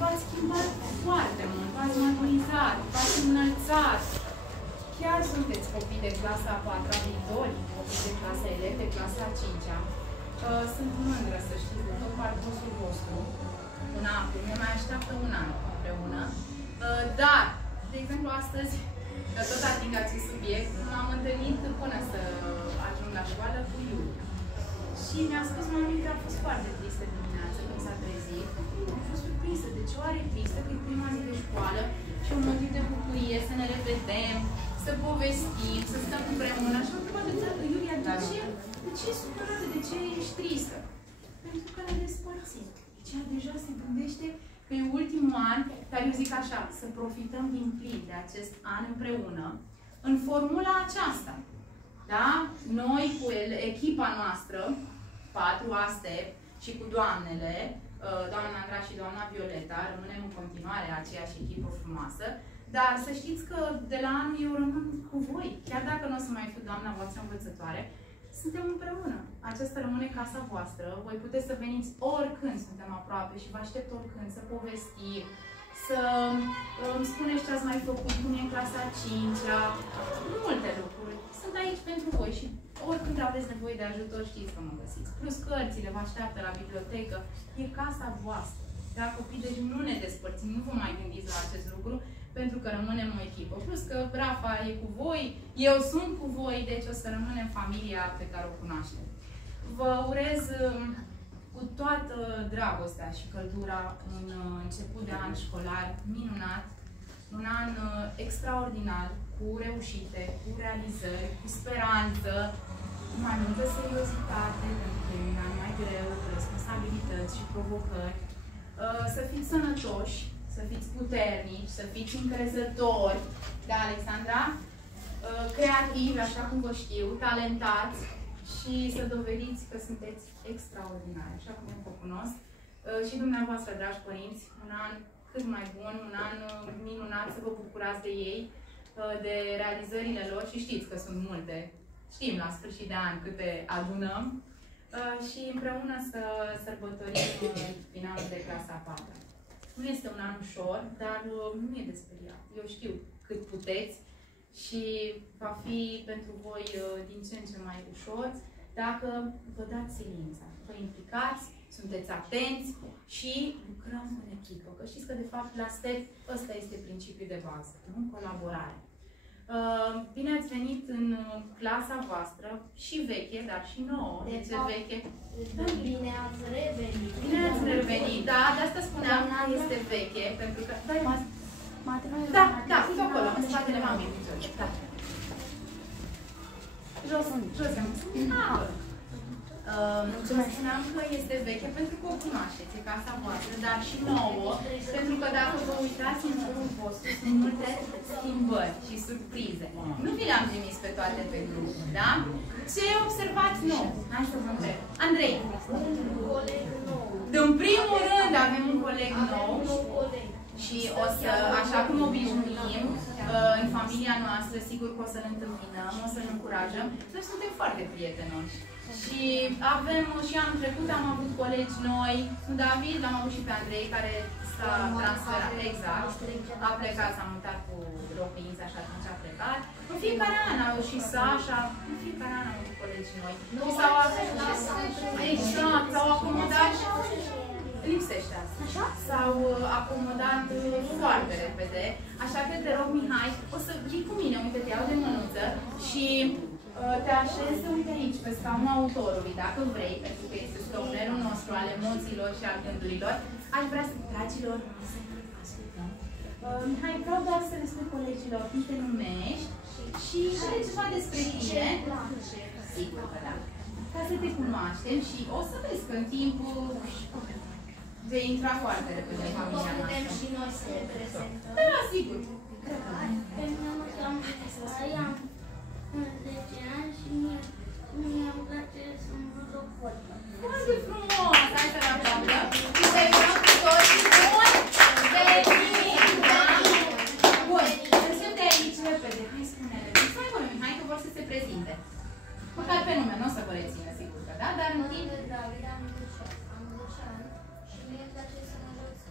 v-ați schimbat foarte mult, v-ați maturizat, v-ați înălțat. Chiar sunteți copii de clasa a 4-a viitori, copii de clasa elevi, de clasa a 5-a. Sunt mândră să știți de tot parcursul vostru. Ne mai așteaptă un an împreună. Dar, de exemplu, astăzi, tot ating acest subiect, m-am întâlnit până să ajung la școală cu Iulia. Și mi-a spus mami că a fost foarte tristă dimineața când s-a trezit. Am fost surprinsă. De ce oare tristă? Că e prima zi de școală și un motiv de bucurie, să ne revedem, să povestim, să stăm împreună. Și am întrebat de Iulia, de ce e supărată? De ce ești tristă? Pentru că ne despărțim. Deci ea deja se gândește că e ultimul an, dar eu zic așa, să profităm din plin de acest an împreună, în formula aceasta. Da? Noi cu echipa noastră, 4 ASTEP și cu doamnele, doamna Andra și doamna Violeta, rămânem în continuare aceeași echipă frumoasă, dar să știți că de la anul eu rămân cu voi, chiar dacă nu o să mai fiu doamna voastră învățătoare, suntem împreună. Aceasta rămâne casa voastră. Voi puteți să veniți oricând, suntem aproape și vă aștept oricând să povestim, să îmi spuneți ce ați mai făcut, cum e în clasa 5-a, multe lucruri. Sunt aici pentru voi și oricând aveți nevoie de ajutor, știți că mă găsiți. Plus cărțile vă așteaptă la bibliotecă. E casa voastră. Da, copii, deci nu ne despărțim, nu vă mai gândiți la acest lucru, pentru că rămânem o echipă. Plus că Rafa e cu voi, eu sunt cu voi, deci o să rămânem familia pe care o cunoaștem. Vă urez cu toată dragostea și căldura un început de an școlar minunat, un an extraordinar, cu reușite, cu realizări, cu speranță, mai multă seriozitate, pentru că e un an mai greu, cu responsabilități și provocări. Să fiți sănătoși, să fiți puternici, să fiți încrezători, da, Alexandra? Creativi, așa cum vă știu, talentați și să dovediți că sunteți extraordinari, așa cum eu vă cunosc. Și dumneavoastră, dragi părinți, un an cât mai bun, un an minunat, să vă bucurați de ei, de realizările lor și știți că sunt multe. Știm la sfârșit de an câte adunăm și împreună să sărbătorim finalul de clasa a 4-a. Nu este un an ușor, dar nu e de speriat. Eu știu cât puteți și va fi pentru voi din ce în ce mai ușor dacă vă dați silința, vă implicați, sunteți atenți și lucrăm în echipă. Că știți că, de fapt, la STEP ăsta este principiul de bază, nu? Colaborare. Bine ați venit în clasa voastră, și veche, dar și nouă. De ce veche? Bine ați revenit. Bine ați revenit, da, de asta spuneam că este veche, pentru că... Da, uite acolo, în spatele mamei. Da. Jos, spuneam că este veche pentru că o cunoașteți, e casa voastră, dar și nouă, pentru că dacă vă uitați în jurul vostru, sunt multe schimbări și surprize. Nu vi le-am trimis pe toate pe grup, da? Ce observați nou? Hai să vă întreb. Andrei. În primul rând avem un coleg nou și o să, așa cum obișnuim, în familia noastră, sigur că o să-l întâmpinăm, o să-l încurajăm. Noi suntem foarte prietenoși. Și avem, și anul trecut am avut colegi noi, cu David, l-am avut și pe Andrei, care s-a transferat, exact, a plecat, s-a mutat cu locuința și atunci a plecat. În fiecare an au și Sasha, în fiecare an am avut colegi noi. Și s-au acomodat, lipsește asta. S-au acomodat foarte repede, așa că te rog, Mihai, o să vii cu mine, uite, te iau de mânuță și te așezi, uite aici, pe scaunul autorului, dacă vrei, pentru că este scaunelul nostru al emoțiilor și al gândurilor. Aș vrea să, dragilor, să ascultăm. Mihai, vreau doar să le spui colegilor cum te numești și ceva despre tine. Sigur că da. Ca să te cunoaștem și o să vezi că în timpul vei intra foarte repede în familia noastră. Putem și noi să ne prezentăm. Da, sigur. Pe mine mă cheamă Sara, am 10 ani și mie îmi place să mă joc fotbal. Foarte frumos! Hai să-l aplaudăm și să-i urăm cu toții bun venit! Da? Bun, sunt de aici repede. Hai, spune-le. Stai acolo, Mihai, că vor să se prezinte. Măcar pe nume, nu o să vă rețină, sigur că da, dar în timp... David, am 10 ani și mie îmi place să mă joc să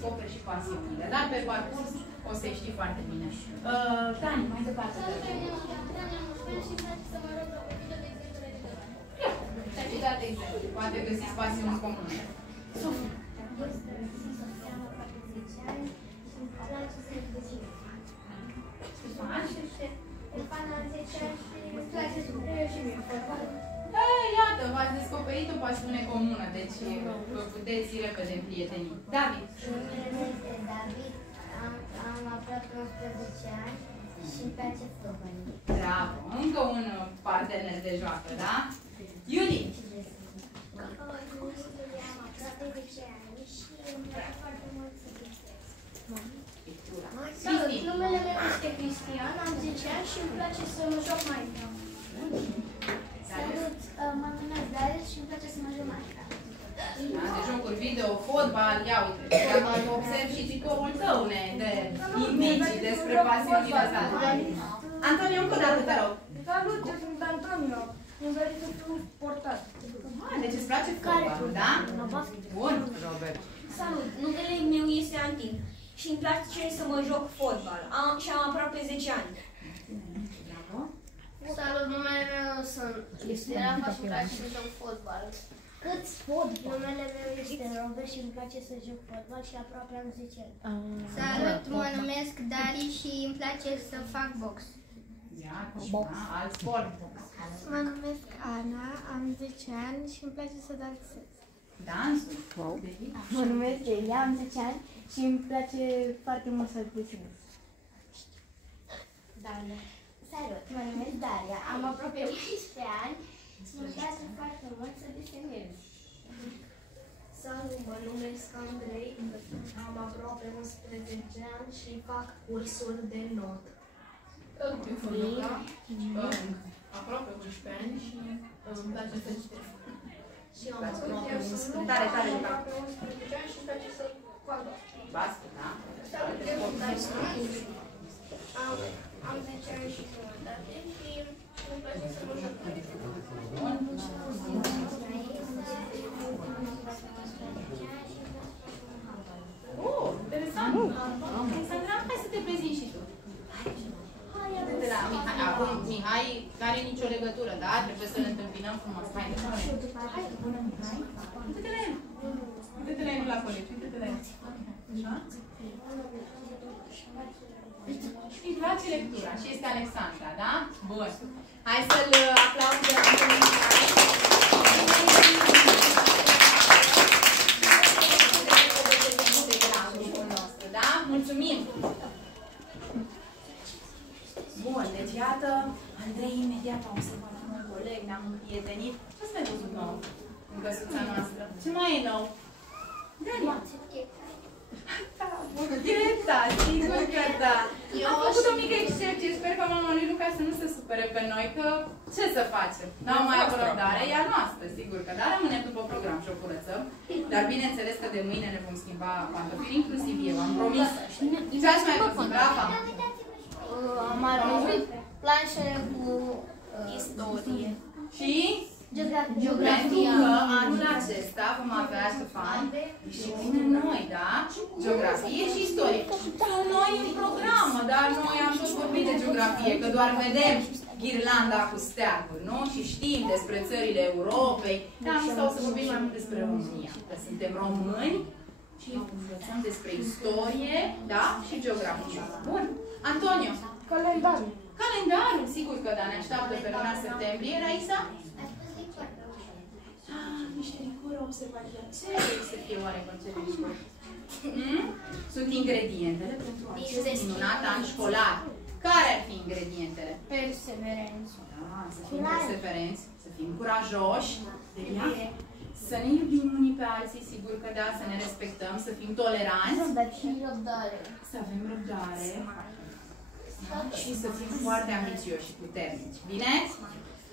descoperi și pasiunile. Dar pe parcurs o să știi foarte bine. Dani, mai departe. Te-ai dat de exemplu. Poate găsiți pasiuni comune. Suflet. Iată, v-ați descoperit o pasiune comună, deci vă puteți repede împrieteni. David. Numele meu este David, am aproape 11 ani și îmi place fotbalul. Bravo! Încă un partener de joacă, da? Iuli. Am aproape 10 ani și îmi place foarte mult să citesc. Salut! Numele meu este Cristian, am 10 ani și îmi place să mă joc Minecraft. Salut! Mă numesc Darius și îmi place să mă joc Minecraft. Da, de jocuri video, fotbal, ia uite, dacă observ și tricoul tău, de indicii despre pasiunile tale. Antonio, încă o dată, te rog. Salut, eu sunt Antonio. Îmi doresc să fiu portat. Deci îți place fotbalul, da? Bun, Robert. Salut, numele meu este Antin și îmi place să mă joc fotbal. Și am aproape 10 ani. Salut, numele meu este Rafa și îmi place să joc fotbal. Câți fotbal? Numele meu este Robert și îmi place să joc fotbal și aproape am 10 ani. Salut, mă numesc Dari și îmi place să fac box. Box. Alt sport. Mă numesc Ana, am 10 ani și îmi place să dansez. Dansul. Mă numesc Delia, am 10 ani și îmi place foarte mult să desenez. Daria. Salut, mă numesc Daria, am aproape 11 ani și îmi place foarte mult să desenez. Salut, mă numesc Andrei, am aproape 11 ani și fac cursuri de not. Aproape 11 ani și îmi place să citesc. Și am aproape 11 Tare, ani și îmi place să fac basket, da? Salut, eu sunt Dyson. Am 10 ani și jumătate și îmi place să mă joc. Interesant! Alexandra, hai să te prezinti și tu. Acum, Mihai nu are nicio legătură, da? Trebuie să-l întâmpinăm frumos. Hai, uite-te la el! Uite-te la el la colegi, uite-te la el. Așa? Îi place lectura și este Alexandra, da? Bun. Hai să-l aplaudăm pe Mihai. Da? Mulțumim! Bun, deci iată, Andrei imediat a observat un coleg, ne-am împrietenit. Ce ați mai văzut nou în căsuța noastră? Ce mai e nou? Daria! Bucheta, sigur că da! Am făcut o mică excepție, sper că mama lui Luca să nu se supere pe noi, că ce să facem? N-am mai avut răbdare, ea noastră, sigur că da, rămânem după program și o curățăm. Dar bineînțeles că de mâine ne vom schimba pantofii, inclusiv eu, am promis. Ce aș mai văzut, Rafa? Am auzit planșe cu istorie. Și? Geografia. Pentru că anul acesta vom avea, Ștefan, și cu noi, da? Geografie și istorie. Sunt noi în programă, dar noi am tot vorbit de geografie, că doar vedem ghirlanda cu steaguri, nu? Și știm despre țările Europei. Dar am stau să vorbim mai mult despre România, că suntem români și învățăm despre istorie, da? Și geografie. Bun. Antonio. Calendarul. Calendarul, sigur că da, ne așteaptă pe luna septembrie, Raisa? Niște licuri observative. Ce să fie oare conceptul licuri? Sunt ingredientele pentru acest minunat an școlar. Care ar fi ingredientele? Perseverență. Da, să fim perseverenți, să fim curajoși, să ne iubim unii pe alții, sigur că da, să ne respectăm, să fim toleranți. Și răbdare. Să avem răbdare. Și să fim foarte ambițioși și puternici. Bine?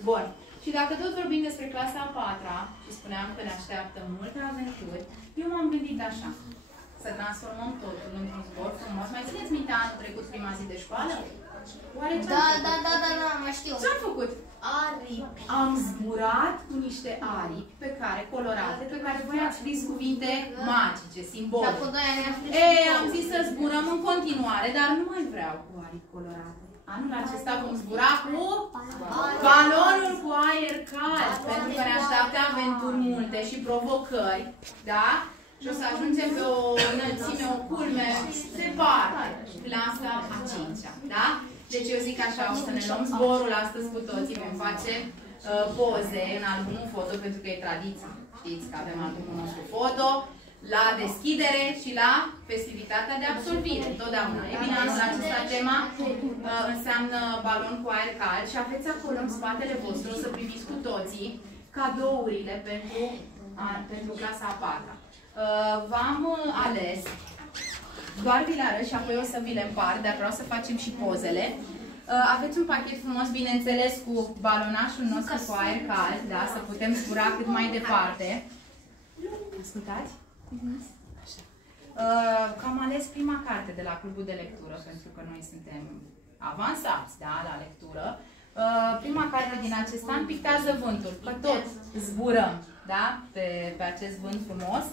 Bun. Și dacă tot vorbim despre clasa a 4-a și spuneam că ne așteaptă multe aventuri, eu m-am gândit așa. Să să transformăm totul într-un zbor frumos. Mai țineți minte anul trecut, prima zi de școală? Oare Da, mai știu. Ce-am făcut? Aripi. Am zburat cu niște aripi colorate, pe care voi ați scris cuvinte magice, simbole. Ei, am zis să zburăm în continuare, dar nu mai vreau cu aripi colorate. Anul acesta vom zbura cu balonul cu aer cald, pentru că ne așteaptă aventuri multe și provocări, da? Și o să ajungem pe o înălțime, o culme departe, clasa a 5-a, da? Deci eu zic așa, o să ne luăm zborul astăzi cu toții, vom face poze în albumul foto, pentru că e tradiție. Știți că avem albumul nostru foto la deschidere și la festivitatea de absolvire, întotdeauna. E bine, anul acesta tema înseamnă balon cu aer cald și aveți acolo în spatele vostru, o să priviți cu toții cadourile pentru clasa a 4-a. V-am ales, doar vi le arăt și apoi o să vi le împart, dar vreau să facem și pozele. Aveți un pachet frumos, bineînțeles, cu balonașul nostru cu aer cald, da? Să putem zbura cât mai departe. Ascultați? Așa. Că am ales prima carte de la clubul de lectură, pentru că noi suntem avansați, da, la lectură. Prima carte din acest an, Pictează vântul, că toți zburăm, da, pe acest vânt frumos,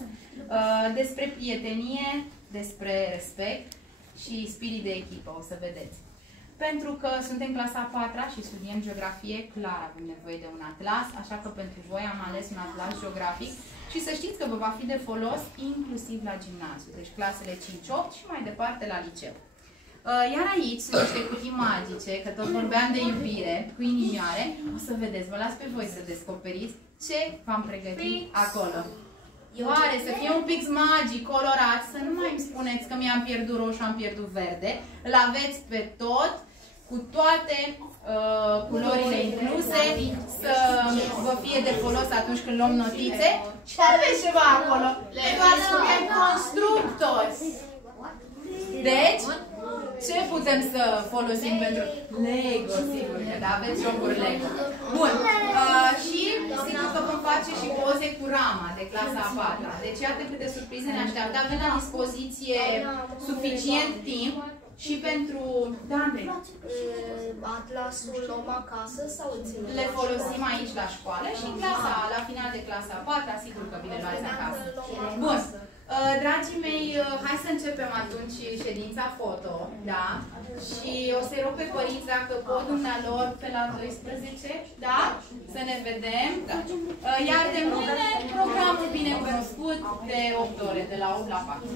despre prietenie, despre respect și spirit de echipă, o să vedeți. Pentru că suntem clasa a 4-a și studiem geografie, clar avem nevoie de un atlas, așa că pentru voi am ales un atlas geografic și să știți că vă va fi de folos inclusiv la gimnaziu, deci clasele 5-8 și mai departe la liceu. Iar aici sunt niște cutii magice, că tot vorbeam de iubire, cu inimioare. O să vedeți, vă las pe voi să descoperiți ce v-am pregătit acolo. Oare să fie un pix magic, colorat, să nu mai îmi spuneți că mi-am pierdut roșu, am pierdut verde. Îl aveți pe tot, cu toate culorile incluse, să vă fie de folos atunci când luăm notițe. Și aveți ceva acolo, doar suntem constructori. Deci, ce putem să folosim pentru Lego, sigur că da, aveți jocuri Lego. Bun, și sigur că vom face și poze cu rama de clasa a 4-a. Deci iată câte surprize ne așteaptă. Avem la dispoziție suficient timp și pentru... Da, Andrei. Atlasul luăm acasă sau ținem? Le folosim aici la școală și în clasa, la final de clasa a 4-a, sigur că vi le luați acasă. Bun. Dragii mei, hai să începem atunci ședința foto, da? Și o să-i rog pe părinți dacă pot dumnealor pe la 12, da? Să ne vedem. Da. Iar de mâine, programul bine cunoscut de 8 ore, de la 8 la 4.